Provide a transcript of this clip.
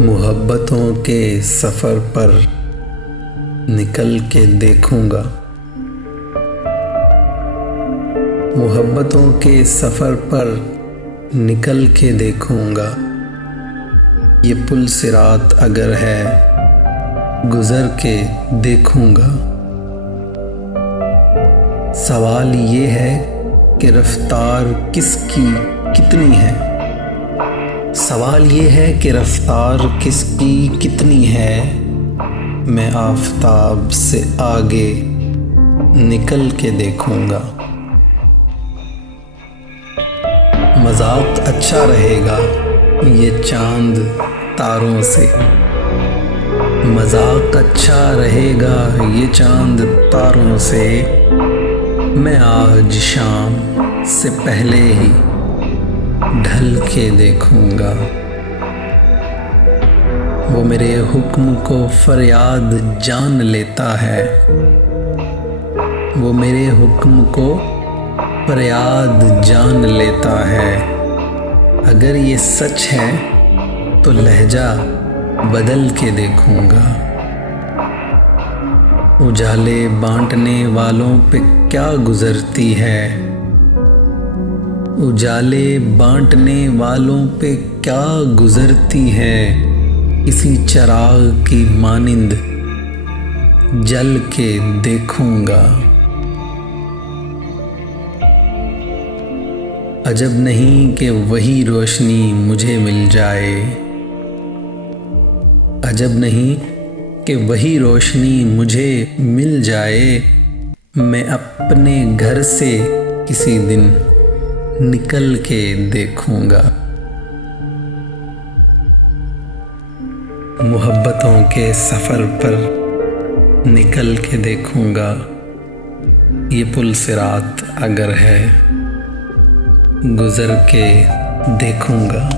मुहब्बतों के सफ़र पर निकल के देखूंगा। मुहब्बतों के सफ़र पर निकल के देखूंगा। ये पुल सिरात अगर है गुज़र के देखूंगा। सवाल ये है कि रफ्तार किसकी कितनी है। सवाल ये है कि रफ्तार किसकी कितनी है। मैं आफताब से आगे निकल के देखूंगा। मज़ाक अच्छा रहेगा ये चांद तारों से। मज़ाक अच्छा रहेगा ये चांद तारों से। मैं आज शाम से पहले ही ढल के देखूंगा। वो मेरे हुक्म को फरियाद जान लेता है। वो मेरे हुक्म को फरियाद जान लेता है। अगर ये सच है तो लहजा बदल के देखूंगा। उजाले बांटने वालों पे क्या गुजरती है। उजाले बांटने वालों पे क्या गुजरती है। इसी चिराग की मानिंद जल के देखूंगा। अजब नहीं कि वही रोशनी मुझे मिल जाए। अजब नहीं कि वही रोशनी मुझे मिल जाए। मैं अपने घर से किसी दिन निकल के देखूंगा। मुहब्बतों के सफ़र पर निकल के देखूंगा। ये पुल सिरात अगर है गुज़र के देखूंगा।